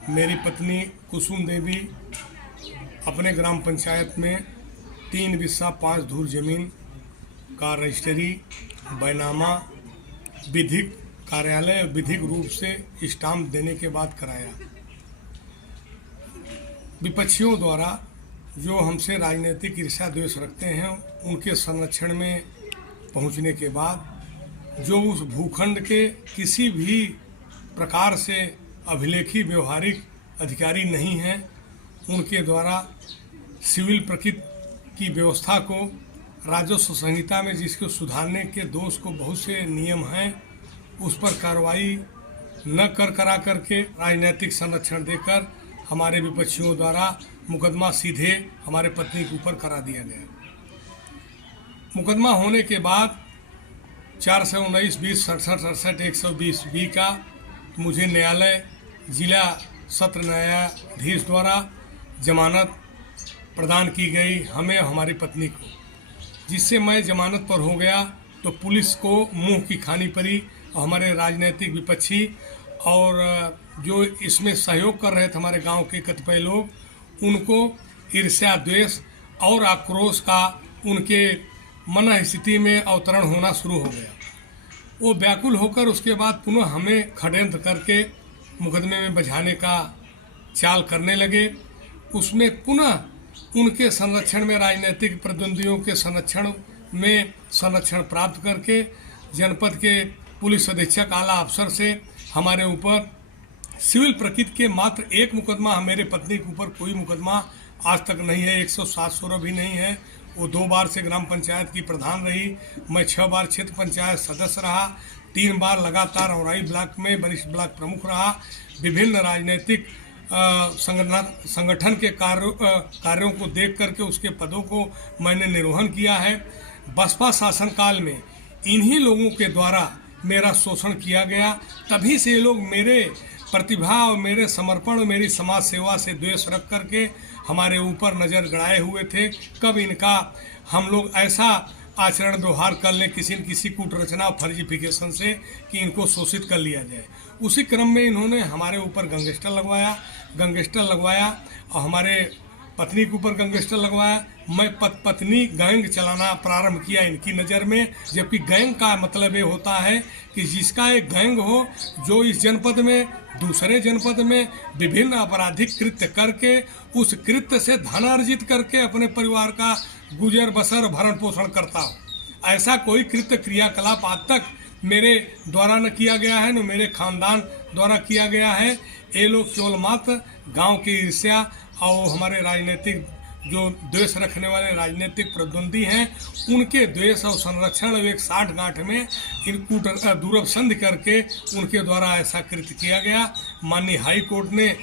मेरी पत्नी कुसुम देवी अपने ग्राम पंचायत में 3 बिस्सा 5 धूर जमीन का रजिस्ट्री बैनामा विधिक कार्यालय विधिक रूप से स्टाम्प देने के बाद कराया। विपक्षियों द्वारा जो हमसे राजनीतिक ईर्ष्या द्वेष रखते हैं उनके संरक्षण में पहुंचने के बाद जो उस भूखंड के किसी भी प्रकार से अभिलेखी व्यवहारिक अधिकारी नहीं हैं, उनके द्वारा सिविल प्रकृति की व्यवस्था को राजस्व संहिता में जिसको सुधारने के दोष को बहुत से नियम हैं, उस पर कार्रवाई न करा करके राजनीतिक संरक्षण देकर हमारे विपक्षियों द्वारा मुकदमा सीधे हमारे पत्नी के ऊपर करा दिया गया। मुकदमा होने के बाद 419 20 67 68 120 बी का मुझे न्यायालय जिला सत्र न्यायाधीश द्वारा जमानत प्रदान की गई हमें हमारी पत्नी को, जिससे मैं जमानत पर हो गया तो पुलिस को मुंह की खानी पड़ी। हमारे राजनीतिक विपक्षी और जो इसमें सहयोग कर रहे थे हमारे गांव के कतिपय लोग, उनको ईर्ष्या द्वेष और आक्रोश का उनके मन स्थिति में अवतरण होना शुरू हो गया। वो व्याकुल होकर उसके बाद पुनः हमें षड्यंत्र करके मुकदमे में बझाने का चाल करने लगे। उसमें पुनः उनके संरक्षण में राजनीतिक प्रतिद्वंदियों के संरक्षण प्राप्त करके जनपद के पुलिस अधीक्षक आला अफसर से हमारे ऊपर सिविल प्रकृति के मात्र एक मुकदमा, मेरे पत्नी के ऊपर कोई मुकदमा आज तक नहीं है, 107 भी नहीं है। वो 2 बार से ग्राम पंचायत की प्रधान रही, मैं 6 बार क्षेत्र पंचायत सदस्य रहा, 3 बार लगातार औराई ब्लॉक में वरिष्ठ ब्लॉक प्रमुख रहा। विभिन्न राजनीतिक संगठन के कार्यों को देख करके उसके पदों को मैंने निर्वहन किया है। बसपा शासनकाल में इन्हीं लोगों के द्वारा मेरा शोषण किया गया, तभी से ये लोग मेरे प्रतिभा और मेरे समर्पण और मेरी समाज सेवा से द्वेष रख करके हमारे ऊपर नज़र गड़ाए हुए थे। कब इनका हम लोग ऐसा आचरण व्यवहार कर लें किसी न किसी कूटरचना और फर्जिफिकेशन से कि इनको शोषित कर लिया जाए। उसी क्रम में इन्होंने हमारे ऊपर गैंगस्टर लगवाया और हमारे पत्नी के ऊपर गैंगस्टर लगवाया। मैं पत्नी गैंग चलाना प्रारंभ किया इनकी नज़र में, जबकि गैंग का मतलब ये होता है कि जिसका एक गैंग हो जो इस जनपद में दूसरे जनपद में विभिन्न आपराधिक कृत्य करके उस कृत्य से धन अर्जित करके अपने परिवार का गुजर बसर भरण पोषण करता हो। ऐसा कोई कृत्य क्रियाकलाप आज तक मेरे द्वारा न किया गया है, न मेरे खानदान द्वारा किया गया है। ये लोग केवल मात्र गांव की ईर्ष्या और हमारे राजनीतिक जो द्वेष रखने वाले राजनीतिक प्रतिद्वंदी हैं उनके द्वेष और संरक्षण एक साठ गांठ में इन दूरभ संधि करके उनके द्वारा ऐसा कृत्य किया गया। माननीय हाई कोर्ट ने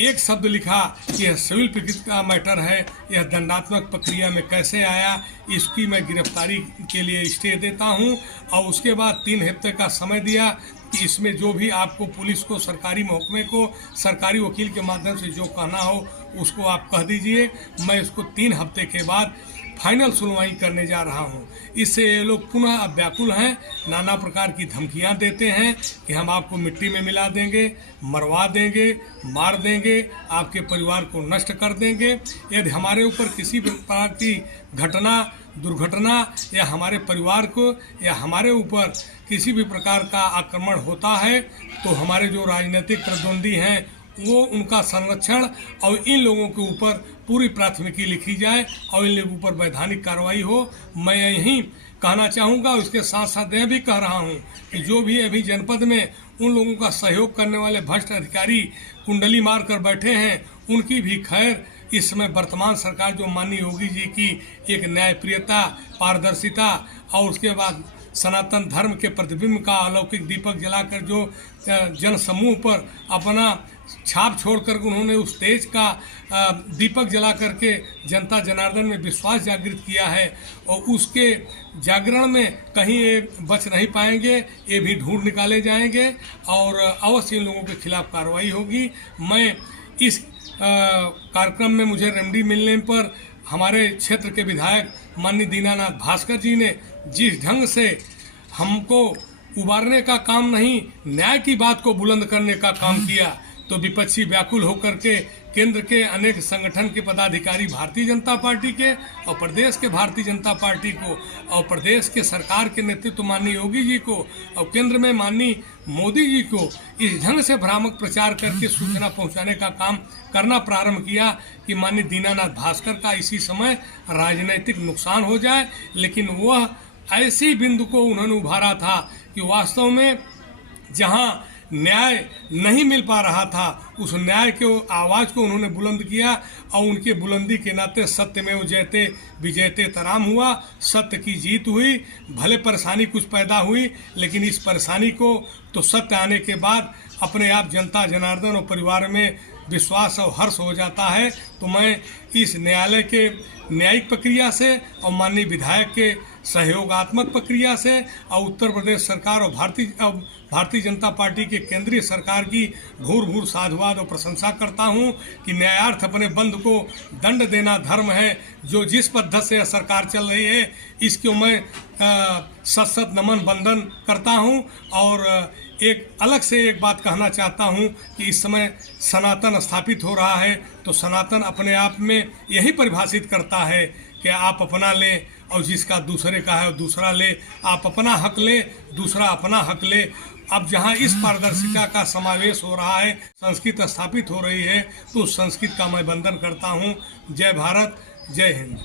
एक शब्द लिखा कि यह सिविल प्रकृति का मैटर है, यह दंडात्मक प्रक्रिया में कैसे आया, इसकी मैं गिरफ्तारी के लिए स्टे देता हूं। और उसके बाद 3 हफ्ते का समय दिया कि इसमें जो भी आपको पुलिस को, सरकारी महकमे को, सरकारी वकील के माध्यम से जो कहना हो उसको आप कह दीजिए। मैं इसको 3 हफ्ते के बाद फाइनल सुनवाई करने जा रहा हूं। इससे ये लोग पुनः अब व्याकुल हैं, नाना प्रकार की धमकियां देते हैं कि हम आपको मिट्टी में मिला देंगे, मरवा देंगे, मार देंगे, आपके परिवार को नष्ट कर देंगे। यदि हमारे ऊपर किसी प्रकार की दुर्घटना या हमारे परिवार को या हमारे ऊपर किसी भी प्रकार का आक्रमण होता है तो हमारे जो राजनीतिक प्रतिद्वंदी हैं वो उनका संरक्षण और इन लोगों के ऊपर पूरी प्राथमिकी लिखी जाए और इन लोगों पर वैधानिक कार्रवाई हो। मैं यही कहना चाहूँगा। उसके साथ साथ यह भी कह रहा हूँ कि जो भी अभी जनपद में उन लोगों का सहयोग करने वाले भ्रष्ट अधिकारी कुंडली मार कर बैठे हैं, उनकी भी खैर इस समय वर्तमान सरकार जो माननीय योगी जी की एक न्यायप्रियता, पारदर्शिता और उसके बाद सनातन धर्म के प्रतिबिंब का अलौकिक दीपक जलाकर जो जन समूह पर अपना छाप छोड़कर उन्होंने उस तेज का दीपक जला करके जनता जनार्दन में विश्वास जागृत किया है और उसके जागरण में कहीं ये बच नहीं पाएंगे, ये भी ढूंढ निकाले जाएंगे और अवश्य इन लोगों के खिलाफ कार्रवाई होगी। मैं इस कार्यक्रम में मुझे रेमडी मिलने पर हमारे क्षेत्र के विधायक माननीय दीनानाथ भास्कर जी ने जिस ढंग से हमको उबारने का काम नहीं, न्याय की बात को बुलंद करने का काम किया, तो विपक्षी व्याकुल होकर के केंद्र के अनेक संगठन के पदाधिकारी भारतीय जनता पार्टी के और प्रदेश के भारतीय जनता पार्टी को और प्रदेश के सरकार के नेतृत्व माननीय योगी जी को और केंद्र में माननीय मोदी जी को इस ढंग से भ्रामक प्रचार करके सूचना पहुंचाने का काम करना प्रारंभ किया कि माननीय दीनानाथ भास्कर का इसी समय राजनीतिक नुकसान हो जाए। लेकिन वह ऐसी बिंदु को उन्होंने उभारा था कि वास्तव में जहां न्याय नहीं मिल पा रहा था उस न्याय के आवाज़ को उन्होंने बुलंद किया और उनके बुलंदी के नाते सत्यमेव जयते विजयते तराम हुआ, सत्य की जीत हुई। भले परेशानी कुछ पैदा हुई लेकिन इस परेशानी को तो सत्य आने के बाद अपने आप जनता जनार्दन और परिवार में विश्वास और हर्ष हो जाता है। तो मैं इस न्यायालय के न्यायिक प्रक्रिया से और माननीय विधायक के सहयोगात्मक प्रक्रिया से और उत्तर प्रदेश सरकार और भारतीय जनता पार्टी के केंद्रीय सरकार की घूर घूर साधुवाद और प्रशंसा करता हूं कि न्यायार्थ अपने बंधु को दंड देना धर्म है। जो जिस पद्धति से सरकार चल रही है इसको मैं सत सत नमन बंदन करता हूं। और एक अलग से एक बात कहना चाहता हूं कि इस समय सनातन स्थापित हो रहा है तो सनातन अपने आप में यही परिभाषित करता है कि आप अपना लें और जिसका दूसरे का है दूसरा ले, आप अपना हक ले दूसरा अपना हक ले। अब जहां इस पारदर्शिता का समावेश हो रहा है, संस्कृत स्थापित हो रही है, तो उस संस्कृत का मैं वंदन करता हूं। जय भारत, जय हिंद।